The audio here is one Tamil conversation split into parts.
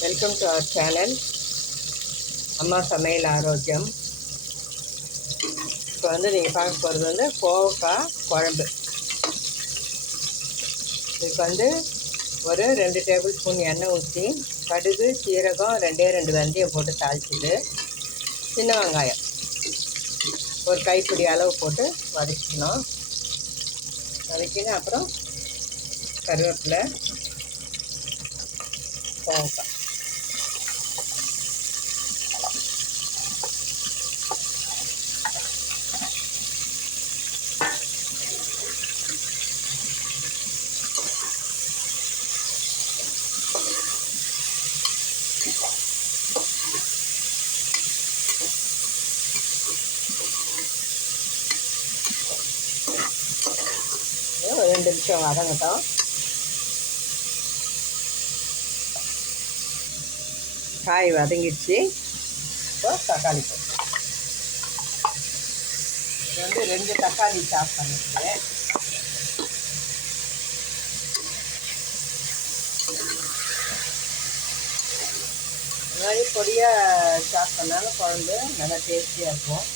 வெல்கம் டு அவர் சேனல் அம்மா சமையல் ஆரோக்கியம். இப்போ வந்து நீங்கள் பார்க்க போகிறது வந்து கோவக்காய் குழம்பு. இதுக்கு வந்து ஒரு ரெண்டு டேபிள் ஸ்பூன் எண்ணெய் ஊற்றி கடுகு சீரகம் ரெண்டே ரெண்டு வெந்தயம் போட்டு தாளிச்சிட்டு சின்ன வெங்காயம். ஒரு கைப்பிடி அளவு போட்டு வதக்கிக்கணும். வதக்கின்னு அப்புறம் கருவேப்பிலை கோவக்காய் ஒரு ரெண்டு நிமிஷம் வதங்கட்டும். காய் வதங்கிடுச்சு. இப்போ தக்காளி போட்டு. வந்து ரெண்டு தக்காளி சாப் பண்ணிருக்கேன் இந்த மாதிரி பொடியாக சாப் பண்ணாலும் குழம்பு நல்லா டேஸ்டியாக இருக்கும்.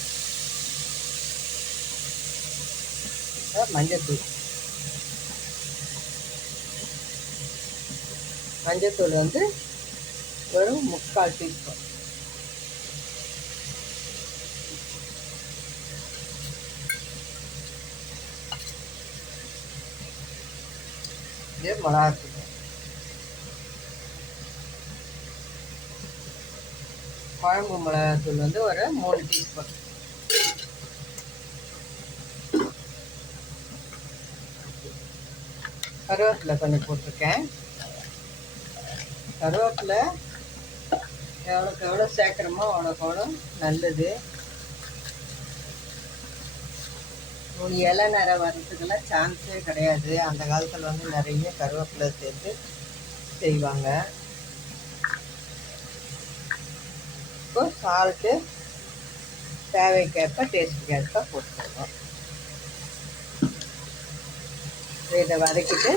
அப்புறம் மஞ்சத்தூள். மஞ்சத்தூள் வந்து ஒரு முக்கால் டீஸ்பூன். இது மிளகாத்தூள். குழம்பு மிளகாத்தூள் வந்து ஒரு மூணு டீஸ்பூன். கருவேப்பிலை கொஞ்சம் போட்டிருக்கேன். கருவேப்பிலை எவ்வளோக்கு எவ்வளோ சேர்க்குறோமோ அவ்வளோக்கு அவ்வளோ நல்லது. ஒரு இலை நிற வர்றதுக்கெல்லாம் சான்ஸே கிடையாது. அந்த காலத்தில் வந்து நிறைய கருவேப்பிலை சேர்த்து செய்வாங்க. இப்போ சால்ட்டு தேவைக்கேற்ப டேஸ்ட்டுக்கேற்ப போட்டுக்கோங்க. இதை வதக்கிட்டு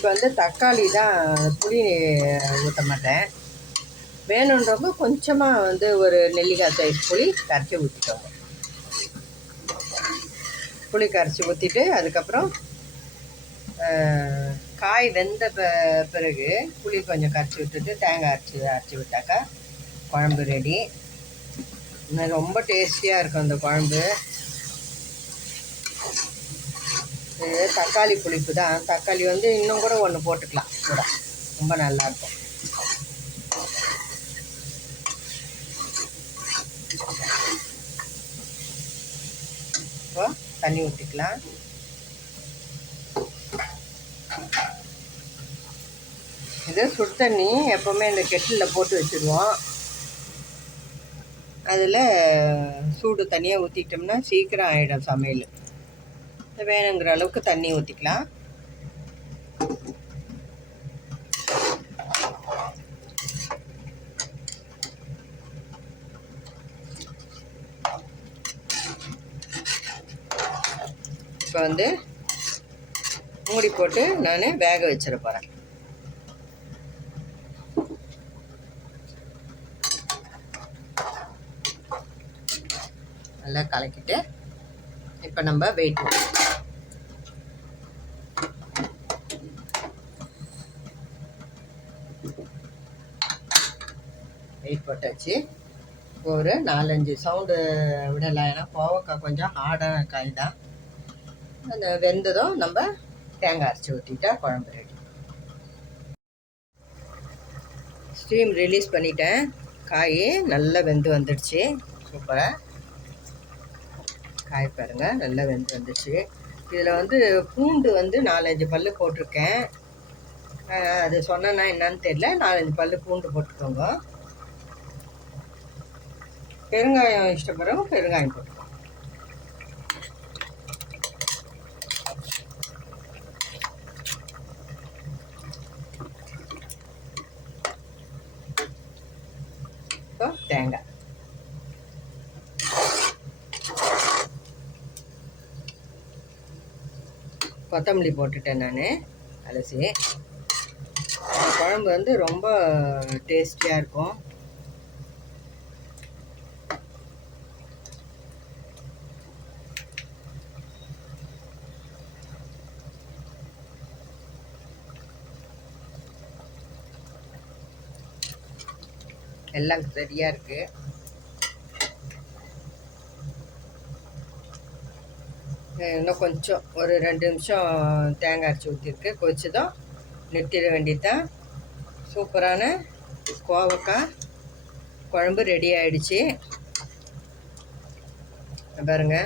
இதுக்கு வந்து தக்காளி தான் புளி ஊற்ற மாட்டேன். வேணுன்றவங்க கொஞ்சமாக வந்து ஒரு நெல்லிக்காய் சைஸ் புளி கரைச்சி ஊற்றிக்கோங்க புளி கரைச்சி ஊற்றிட்டு அதுக்கப்புறம் காய் வெந்த ப பிறகு புளி கொஞ்சம் கரைச்சி விட்டுட்டு தேங்காய் அரைச்சி அரைச்சி விட்டாக்கா குழம்பு ரெடி ரொம்ப டேஸ்டியாக இருக்கும் அந்த குழம்பு. இது தக்காளி புளிப்பு தான். தக்காளி வந்து இன்னும் கூட ஒன்று போட்டுக்கலாம் கூட. ரொம்ப நல்லாயிருக்கும் இப்போ தண்ணி ஊற்றிக்கலாம் இது சுடு தண்ணி எப்போவுமே இந்த கெட்டிலில் போட்டு வச்சுருவோம். அதில் சூடு தனியாக ஊற்றிட்டோம்னா சீக்கிரம் ஆகிடும் சமையல். வேணுங்கிற அளவுக்கு தண்ணி ஊற்றிக்கலாம் இப்போ வந்து மூடி போட்டு நான் வேக வச்சிட போகிறேன் நல்லா கலக்கிட்டு இப்போ நம்ம வெயிட் பண்ணுவோம் போட்டாச்சு. ஒரு நாலஞ்சு சவுண்டு விடலாம் ஏன்னா கோவக்காய் கொஞ்சம் ஹார்டான காய் தான் அந்த வெந்ததும் நம்ம தேங்காய் அரைச்சி ஊற்றிட்டா குழம்பு ரெடி ஸ்டீம் ரிலீஸ் பண்ணிட்டேன். காய் நல்லா வெந்து வந்துடுச்சு. சூப்பராக காய் பாருங்கள் நல்லா வெந்து வந்துடுச்சு இதில் வந்து பூண்டு வந்து நாலஞ்சு பல் போட்டிருக்கேன். அது சொன்னேன்னா என்னன்னு தெரியல. நாலஞ்சு பல் பூண்டு போட்டுக்கோங்க. பெருங்காயம் இஷ்டப்படுறவங்க பெருங்காயம் போட்டுக்கோங்க. இப்போ தேங்காய். கொத்தமல்லி போட்டுட்டேன் நான் அலசி. குழம்பு வந்து ரொம்ப டேஸ்டியாக இருக்கும். எல்லாம் சரியாக இருக்குது இன்னும் கொஞ்சம் ஒரு ரெண்டு நிமிஷம் தேங்காய் அரைச்சி ஊற்றிருக்கு கொதிச்சதும் நிறுத்திட வேண்டியதுதான். சூப்பரான கோவக்காய் குழம்பு ரெடி ஆயிடுச்சு. பாருங்க.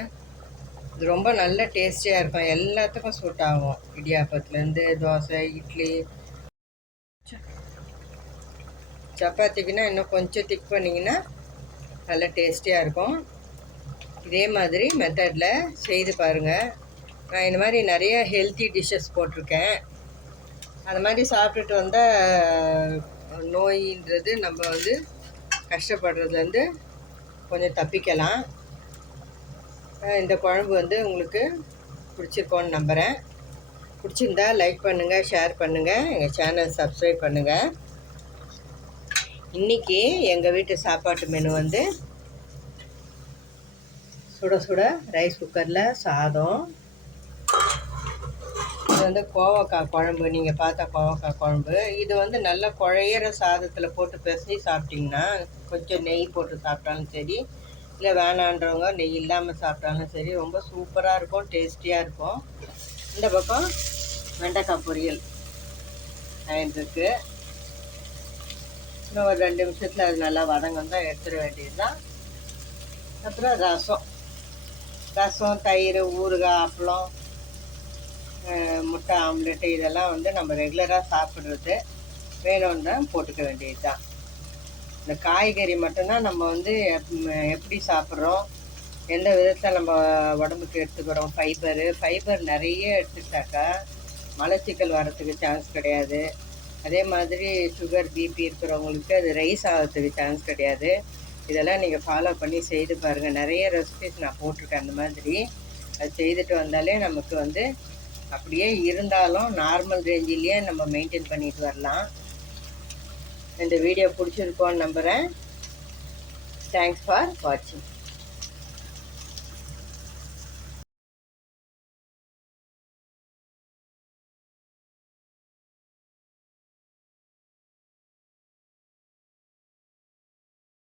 இது ரொம்ப நல்ல டேஸ்டியாக இருக்கும். எல்லாத்துக்கும் சூட் ஆகும். இடியாப்பத்துலேருந்து தோசை இட்லி சப்பாத்திக்குன்னா இன்னும் கொஞ்சம் திக் பண்ணிங்கன்னா நல்லா டேஸ்டியாக இருக்கும். இதே மாதிரி மெத்தடில் செய்து பாருங்கள் நான் இந்த மாதிரி நிறைய ஹெல்த்தி டிஷ்ஷஸ் போட்டிருக்கேன். அந்த மாதிரி சாப்பிட்டுட்டு வந்தால் நோயின்றது நம்ம வந்து கஷ்டப்படுறதுலேருந்து கொஞ்சம் தப்பிக்கலாம். இந்த குழம்பு வந்து உங்களுக்கு பிடிச்சிருக்கோன்னு நம்புகிறேன் பிடிச்சிருந்தா லைக் பண்ணுங்கள் ஷேர் பண்ணுங்கள் எங்கள் சேனல் சப்ஸ்கிரைப் பண்ணுங்கள் இன்றைக்கி எங்கள் வீட்டு சாப்பாட்டு மெனு வந்து சுட சுட ரைஸ் குக்கரில் சாதம். இது வந்து கோவக்காய் குழம்பு. நீங்கள் பார்த்த கோவக்காய் குழம்பு. இது வந்து நல்லா குழையிற சாதத்தில் போட்டு பிசைஞ்சு சாப்பிட்டிங்கன்னா கொஞ்சம் நெய் போட்டு சாப்பிட்டாலும் சரி இல்லை வேணான்றவங்க நெய் இல்லாமல் சாப்பிட்டாலும் சரி ரொம்ப சூப்பராக இருக்கும் டேஸ்டியாக இருக்கும். இந்த பக்கம் வெண்டைக்காய் பொரியல். இருக்குது இன்னும் ஒரு ரெண்டு நிமிஷத்தில் அது நல்லா வதங்கம் தான் எடுத்துட வேண்டியது தான் அப்புறம் ரசம். ரசம் தயிர் ஊறுகாய் அப்பளம் முட்டை ஆம்லெட்டு இதெல்லாம் வந்து நம்ம ரெகுலராக சாப்பிட்றது. வேணும்னா போட்டுக்க வேண்டியது தான் இந்த காய்கறி மட்டும்தான் நம்ம வந்து எப்படி சாப்பிட்றோம்? எந்த விதத்தில் நம்ம உடம்புக்கு எடுத்துக்கிறோம்? ஃபைபரு ஃபைபர் நிறைய எடுத்துக்கிட்டாக்கா மலச்சிக்கல் வரத்துக்கு சான்ஸ் கிடையாது. அதே மாதிரி சுகர் பிபி இருக்கிறவங்களுக்கு அது ரைஸ் ஆகிறதுக்கு சான்ஸ் கிடையாது. இதெல்லாம் நீங்கள் ஃபாலோ பண்ணி செய்து பாருங்கள் நிறைய ரெசிபிஸ் நான் போட்டிருக்கேன் அந்த மாதிரி. அது செய்துட்டு வந்தாலே நமக்கு வந்து அப்படியே இருந்தாலும் நார்மல் ரேஞ்சிலேயே நம்ம மெயின்டைன் பண்ணிட்டு வரலாம். இந்த வீடியோ பிடிச்சிருக்கோன்னு நம்புகிறேன் தேங்க்ஸ் ஃபார் வாட்சிங்